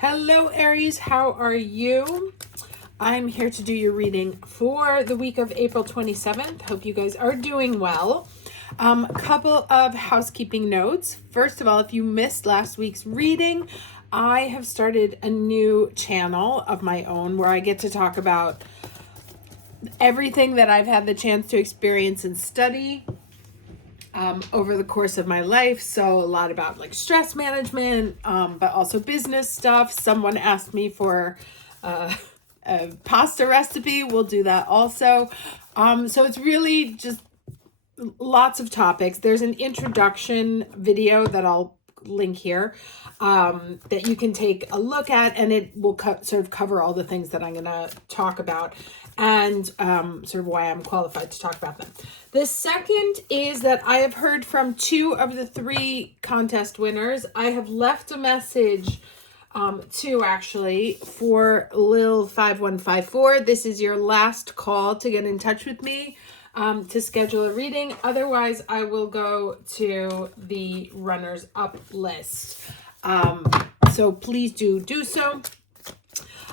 Hello, Aries. How are you? I'm here to do your reading for the week of April 27th. Hope you guys are doing well. Couple of housekeeping notes. First of all, if you missed last week's reading, I have started a new channel of my own where I get to talk about everything that I've had the chance to experience and study over the course of my life. So a lot about like stress management, but also business stuff. Someone asked me for a pasta recipe. We'll do that also. So it's really just lots of topics. There's an introduction video that I'll link here that you can take a look at, and it will sort of cover all the things that I'm going to talk about and sort of why I'm qualified to talk about them. The second is that I have heard from 2 of the 3 contest winners. I have left a message, 2 actually, for Lil 5154. This is your last call to get in touch with me to schedule a reading. Otherwise, I will go to the runners up list. So please do so.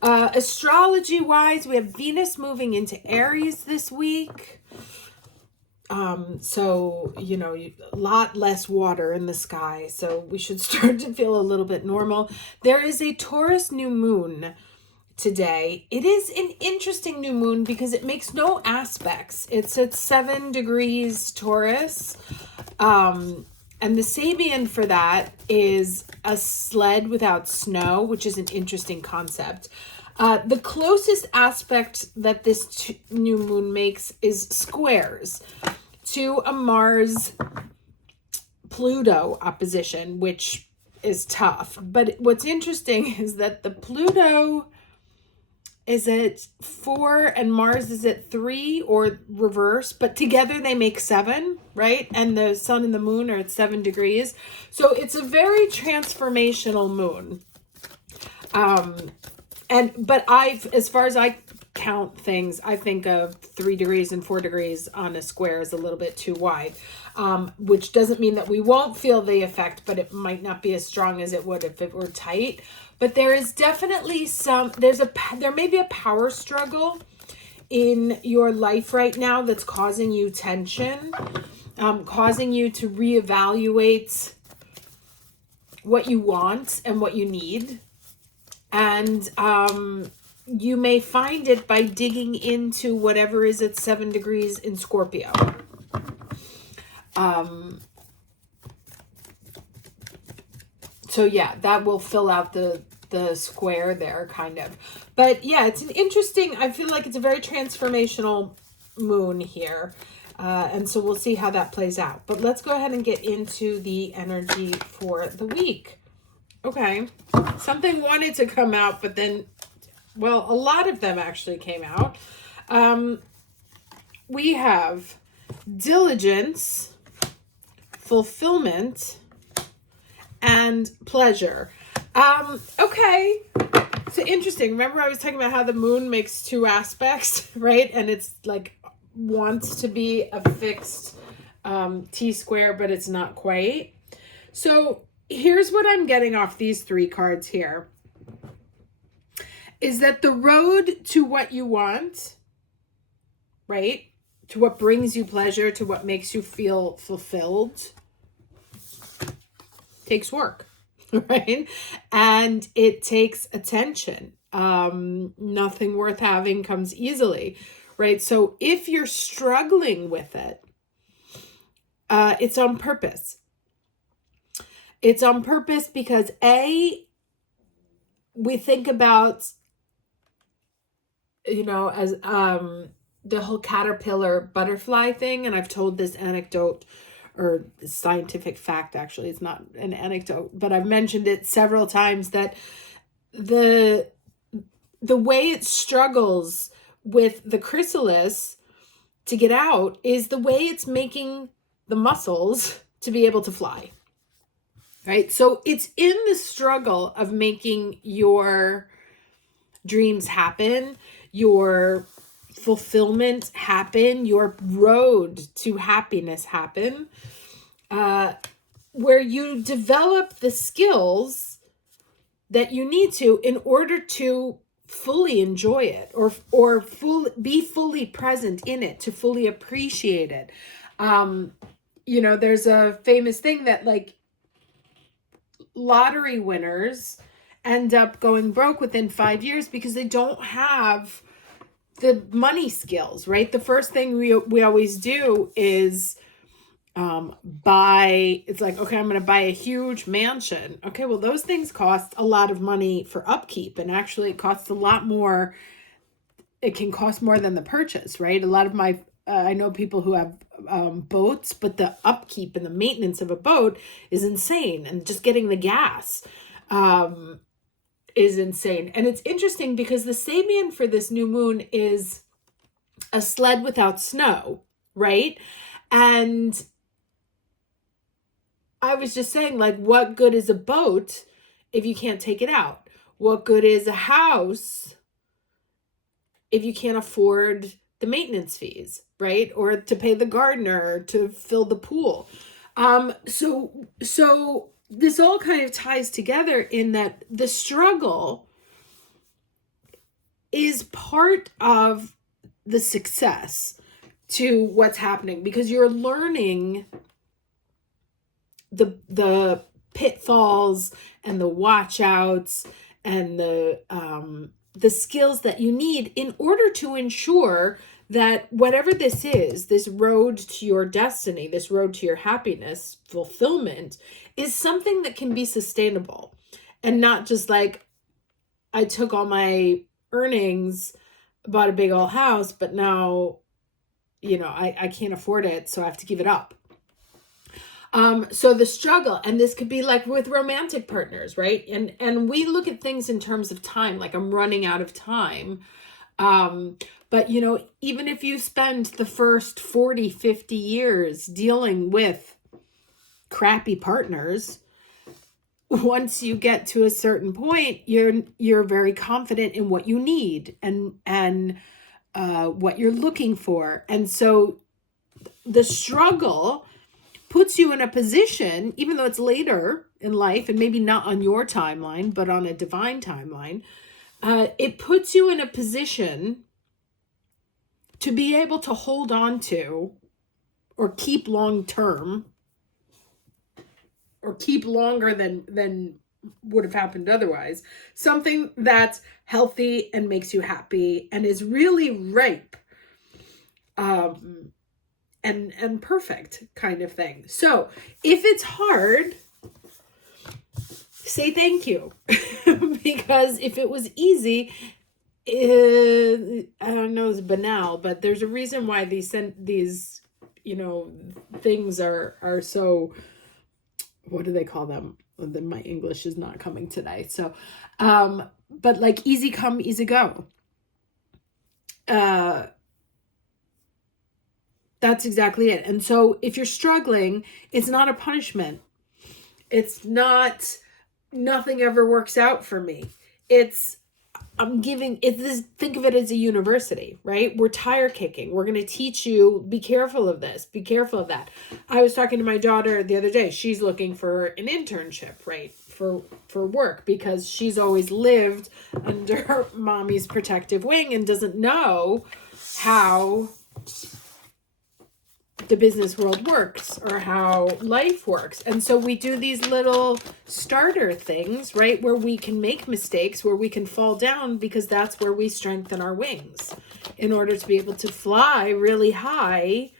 Astrology wise, we have Venus moving into Aries this week. So, you know, a lot less water in the sky. So we should start to feel a little bit normal. There is a Taurus new moon today. It is an interesting new moon because it makes no aspects. It's at 7 degrees Taurus. And the Sabian for that is a sled without snow, which is an interesting concept. The closest aspect that this new moon makes is squares to a Mars-Pluto opposition, which is tough. But what's interesting is that the Pluto is at 4 and Mars is at 3, or reverse, but together they make 7, right? And the sun and the moon are at 7 degrees. So it's a very transformational moon. But as far as I count things, I think of 3 degrees and 4 degrees on a square is a little bit too wide, which doesn't mean that we won't feel the effect, but it might not be as strong as it would if it were tight. But there is definitely there may be a power struggle in your life right now that's causing you tension, causing you to reevaluate what you want and what you need. And you may find it by digging into whatever is at 7 degrees in Scorpio. So yeah, that will fill out the square there, kind of. But yeah, it's an interesting, I feel like it's a very transformational moon here. And so we'll see how that plays out. But let's go ahead and get into the energy for the week. Okay, something wanted to come out, but then, well, a lot of them actually came out. We have diligence, fulfillment, and pleasure. Okay, so interesting. Remember I was talking about how the moon makes 2 aspects, right? And it's like wants to be a fixed T-square, but it's not quite. So here's what I'm getting off these 3 cards here. Is that the road to what you want, right? To what brings you pleasure, to what makes you feel fulfilled, takes work, right? And it takes attention. Nothing worth having comes easily, right? So if you're struggling with it, it's on purpose. It's on purpose because we think about, you know, as the whole caterpillar butterfly thing. And I've told this anecdote, or scientific fact, actually, it's not an anecdote, but I've mentioned it several times, that the way it struggles with the chrysalis to get out is the way it's making the muscles to be able to fly, right? So it's in the struggle of making your dreams happen, your fulfillment happen, your road to happiness happen, where you develop the skills that you need to in order to fully enjoy it, or be fully present in it, to fully appreciate it. There's a famous thing that, like, lottery winners end up going broke within 5 years because they don't have the money skills, right? The first thing we always do is buy. It's like, okay, I'm going to buy a huge mansion. Okay, well, those things cost a lot of money for upkeep, and actually it costs a lot more. It can cost more than the purchase, right? A lot of my I know people who have boats, but the upkeep and the maintenance of a boat is insane, and just getting the gas is insane. And it's interesting because the Sabian for this new moon is a sled without snow, right? And I was just saying, like, what good is a boat if you can't take it out? What good is a house if you can't afford the maintenance fees, right? Or to pay the gardener, or to fill the pool. So this all kind of ties together in that the struggle is part of the success to what's happening, because you're learning the pitfalls and the watch outs and the skills that you need in order to ensure that whatever this is, this road to your destiny, this road to your happiness, fulfillment, is something that can be sustainable, and not just like, I took all my earnings, bought a big old house, but now, I can't afford it, so I have to give it up. So the struggle, and this could be like with romantic partners, right? And we look at things in terms of time, like, I'm running out of time. But even if you spend the first 40, 50 years dealing with crappy partners, once you get to a certain point, you're very confident in what you need and what you're looking for. And so the struggle puts you in a position, even though it's later in life and maybe not on your timeline, but on a divine timeline, it puts you in a position to be able to hold on to, or keep long term, or keep longer than would have happened otherwise, something that's healthy and makes you happy and is really ripe and perfect kind of thing. So if it's hard, say thank you. Because if it was easy, I don't know, it's banal, but there's a reason why these things are so, what do they call them? My English is not coming today. So, but like, easy come, easy go. That's exactly it. And so if you're struggling, it's not a punishment. It's not, nothing ever works out for me. Think of it as a university, right? We're tire kicking. We're going to teach you, be careful of this, be careful of that. I was talking to my daughter the other day. She's looking for an internship, right? For work, because she's always lived under mommy's protective wing and doesn't know how the business world works or how life works. And so we do these little starter things, right? Where we can make mistakes, where we can fall down, because that's where we strengthen our wings in order to be able to fly really high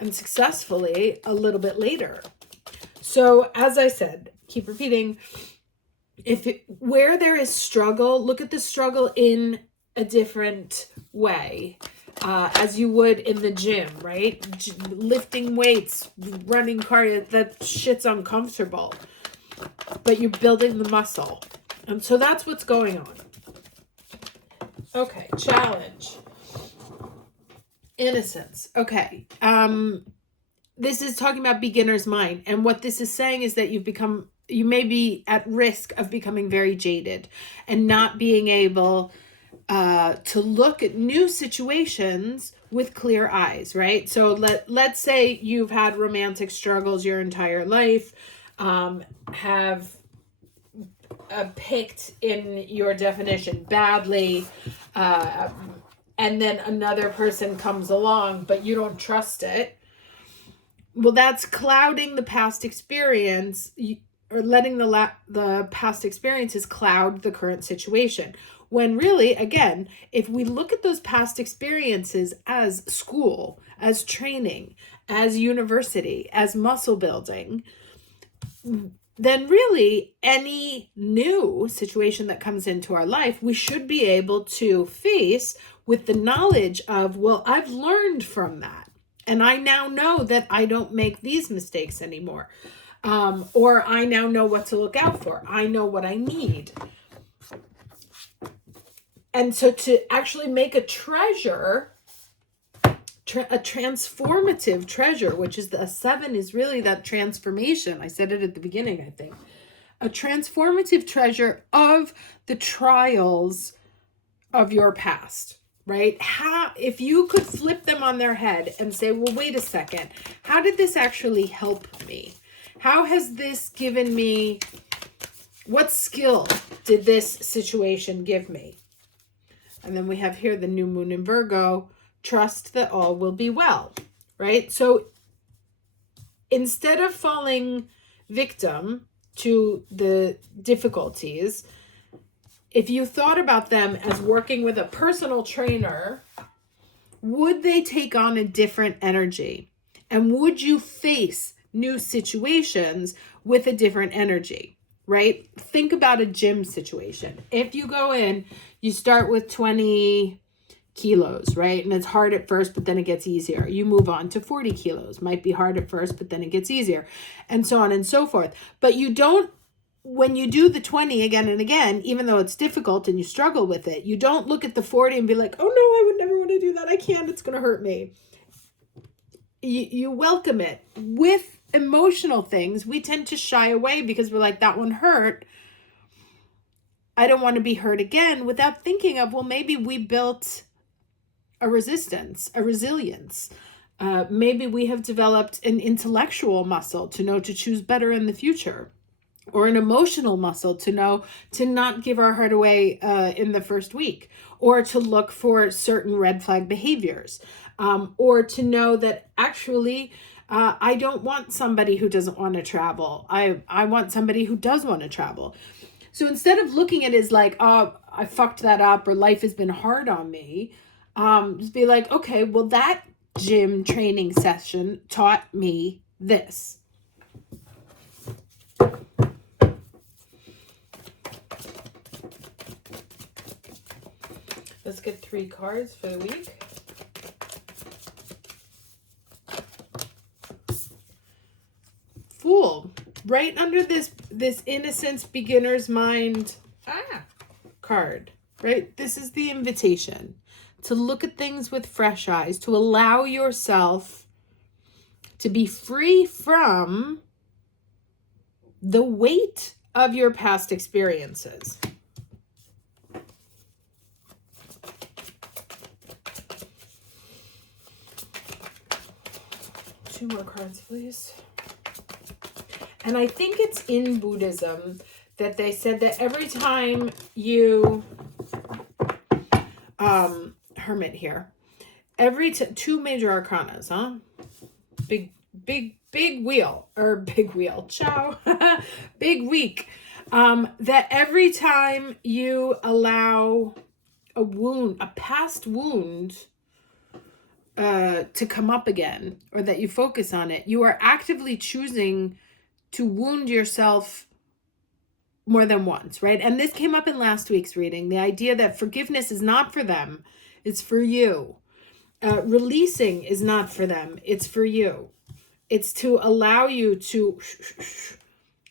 and successfully a little bit later. So as I said, keep repeating, where there is struggle, look at the struggle in a different way. As you would in the gym, right? Lifting weights, running cardio, that shit's uncomfortable, but you're building the muscle. And so that's what's going on. Okay, challenge. Innocence. Okay. This is talking about beginner's mind. And what this is saying is that you may be at risk of becoming very jaded and not being able to look at new situations with clear eyes, right? So let's say you've had romantic struggles your entire life, have picked in your definition badly, and then another person comes along, but you don't trust it. Well, that's clouding the past experience, or letting the past experiences cloud the current situation. When really, again, if we look at those past experiences as school, as training, as university, as muscle building, then really any new situation that comes into our life, we should be able to face with the knowledge of, well, I've learned from that. And I now know that I don't make these mistakes anymore. Or I now know what to look out for. I know what I need. And so to actually make a treasure, a transformative treasure, which is a 7 is really that transformation. I said it at the beginning, I think. A transformative treasure of the trials of your past, right? If you could flip them on their head and say, well, wait a second, how did this actually help me? How has this given me, what skill did this situation give me? And then we have here the new moon in Virgo, trust that all will be well, right? So instead of falling victim to the difficulties, if you thought about them as working with a personal trainer, would they take on a different energy? And would you face new situations with a different energy, right? Think about a gym situation. If you go in, you start with 20 kilos, right? And it's hard at first, but then it gets easier. You move on to 40 kilos. Might be hard at first, but then it gets easier, and so on and so forth. But you don't, when you do the 20 again and again, even though it's difficult and you struggle with it, you don't look at the 40 and be like, oh no, I would never want to do that. I can't, it's going to hurt me. You welcome it. With emotional things, we tend to shy away because we're like, that one hurt. I don't want to be hurt again, without thinking of, well, maybe we built a resistance, a resilience. Maybe we have developed an intellectual muscle to know to choose better in the future, or an emotional muscle to know to not give our heart away in the first week, or to look for certain red flag behaviors, or to know that actually I don't want somebody who doesn't want to travel. I want somebody who does want to travel. So instead of looking at it as like, oh, I fucked that up, or life has been hard on me, just be like, okay, well, that gym training session taught me this. Let's get 3 cards for the week. Fool. Right under this innocence, beginner's mind card, right? This is the invitation to look at things with fresh eyes, to allow yourself to be free from the weight of your past experiences. Two more cards, please. And I think it's in Buddhism that they said that every time you, Hermit here, two major arcanas, big wheel, or big wheel, ciao, big week, that every time you allow a wound, a past wound, to come up again, or that you focus on it, you are actively choosing to wound yourself more than once, right? And this came up in last week's reading, the idea that forgiveness is not for them, it's for you. Releasing is not for them, it's for you. It's to allow you to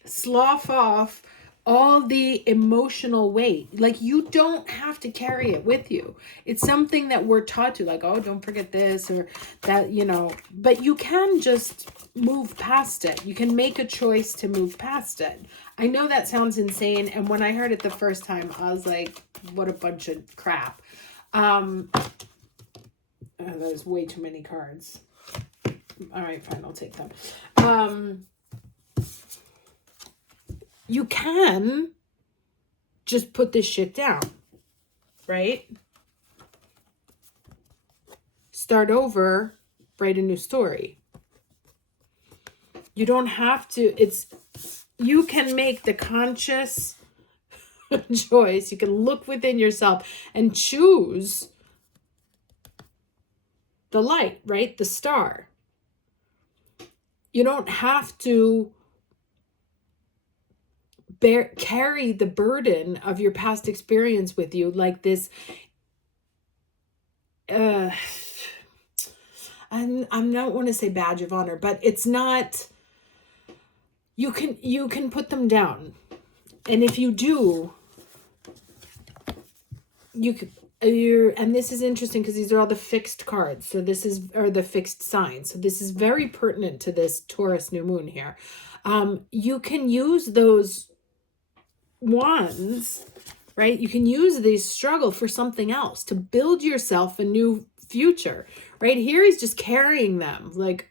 slough off all the emotional weight. Like, you don't have to carry it with you. It's something that we're taught to, like, oh, don't forget this or that, but you can just move past it. You can make a choice to move past it. I know that sounds insane, and when I heard it the first time, I was like, what a bunch of crap. There's way too many cards. All right, fine, I'll take them. You can just put this shit down, right? Start over, write a new story. You don't have to, you can make the conscious choice. You can look within yourself and choose the light, right? The star. You don't have to carry the burden of your past experience with you like this. I don't want to say badge of honor, but it's not. You can put them down, and if you do, and this is interesting because these are all the fixed cards. So this is, or the fixed signs. So this is very pertinent to this Taurus new moon here. You can use those wands, right? You can use these struggle for something else, to build yourself a new future, right? Here he's just carrying them. Like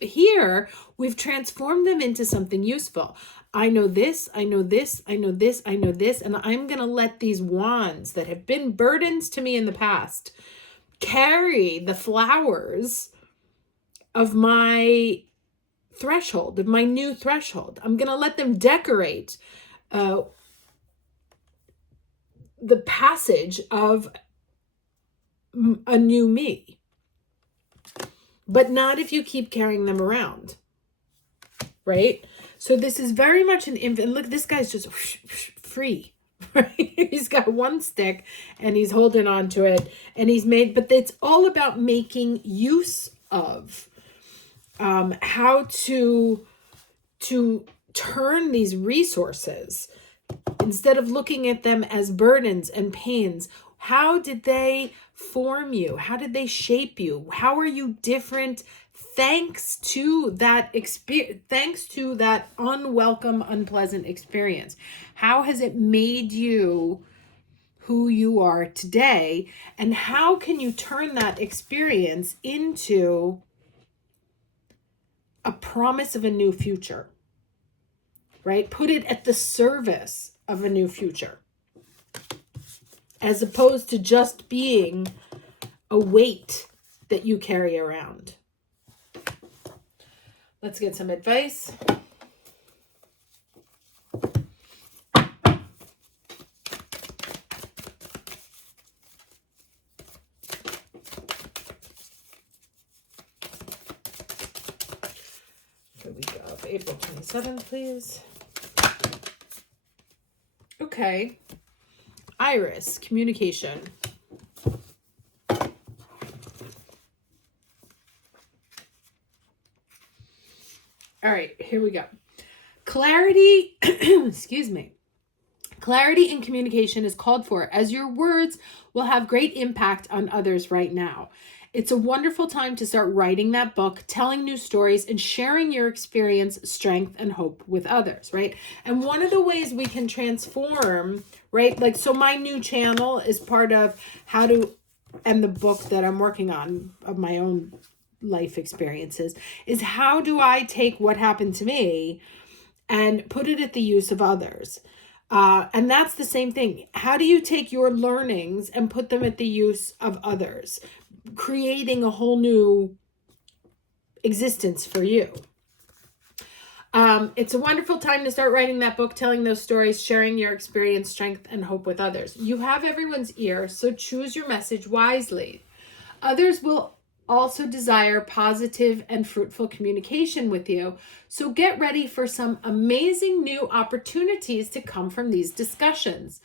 here, we've transformed them into something useful. I know this, I know this, I know this, I know this, and I'm going to let these wands that have been burdens to me in the past carry the flowers of my threshold, of my new threshold. I'm going to let them decorate the passage of a new me. But not if you keep carrying them around, right? So this is very much an infant. Look, this guy's just free, right? He's got one stick and he's holding on to it, and he's made, but it's all about making use of how to turn these resources, instead of looking at them as burdens and pains. How did they form you? How did they shape you? How are you different thanks to that experience, thanks to that unwelcome, unpleasant experience? How has it made you who you are today? And how can you turn that experience into a promise of a new future, right? Put it at the service of a new future, as opposed to just being a weight that you carry around. Let's get some advice. The week of April 27th, please. Okay. Iris, communication. All right, here we go. Clarity, excuse me. Clarity in communication is called for, as your words will have great impact on others right now. It's a wonderful time to start writing that book, telling new stories, and sharing your experience, strength, and hope with others, right? And one of the ways we can transform, right? Like, so my new channel is part of how to, and the book that I'm working on of my own life experiences, is how do I take what happened to me and put it at the use of others? And that's the same thing. How do you take your learnings and put them at the use of others, creating a whole new existence for you? It's a wonderful time to start writing that book, telling those stories, sharing your experience, strength, and hope with others. You have everyone's ear, so choose your message wisely. Others will also desire positive and fruitful communication with you, so get ready for some amazing new opportunities to come from these discussions.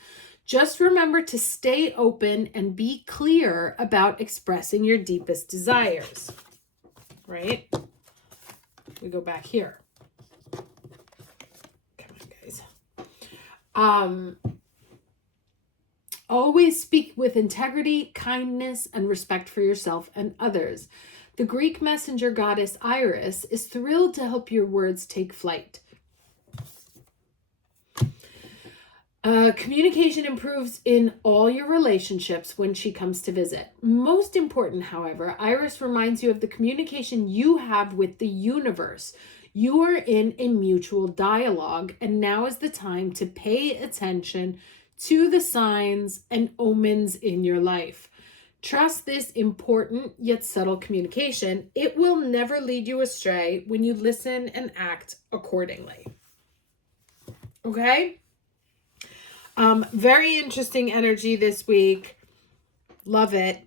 Just remember to stay open and be clear about expressing your deepest desires, right? We go back here. Come on, guys. Always speak with integrity, kindness, and respect for yourself and others. The Greek messenger goddess Iris is thrilled to help your words take flight. Communication improves in all your relationships when she comes to visit. Most important, however, Iris reminds you of the communication you have with the universe. You are in a mutual dialogue, and now is the time to pay attention to the signs and omens in your life. Trust this important yet subtle communication. It will never lead you astray when you listen and act accordingly. Okay? Very interesting energy this week. Love it.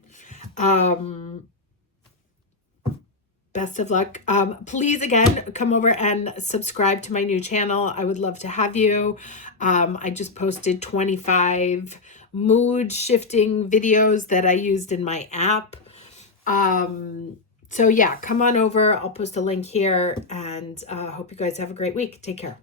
Best of luck. Please, again, come over and subscribe to my new channel. I would love to have you. I just posted 25 mood shifting videos that I used in my app. So yeah, come on over. I'll post a link here, and hope you guys have a great week. Take care.